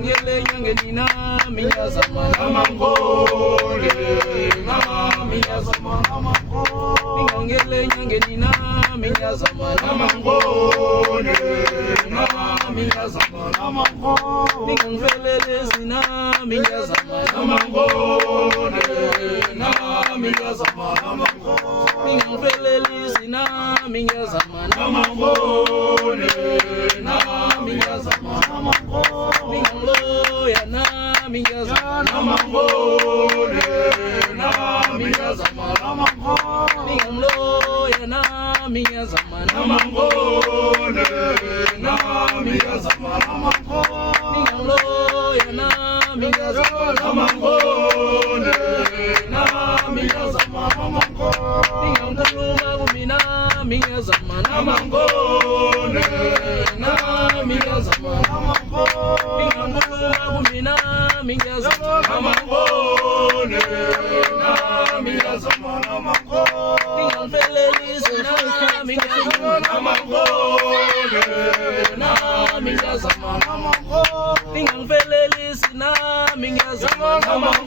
Ningangele nyangenina minyazama namangole minyazama namangole Ningangele nyangenina minyazama namangole minyazama namangole Ningangele zina minyazama namangole minyazama namangole Ningangele zina minyazama namangole minyazama namangole Ningangloya na minyazama namangole minyazama namangole Ningangloya na minyazama namangole minyazama namangole Ningangloya na minyazama namangole minyazama namangole Ningankuluma kumina minyazama namangole minyazama namangole Ningankuluma kumina minyazama namangole minyazama namangole Ninganfelelise na minyazama namangole minyazama namangole Ninganfelelise na minyazama namangole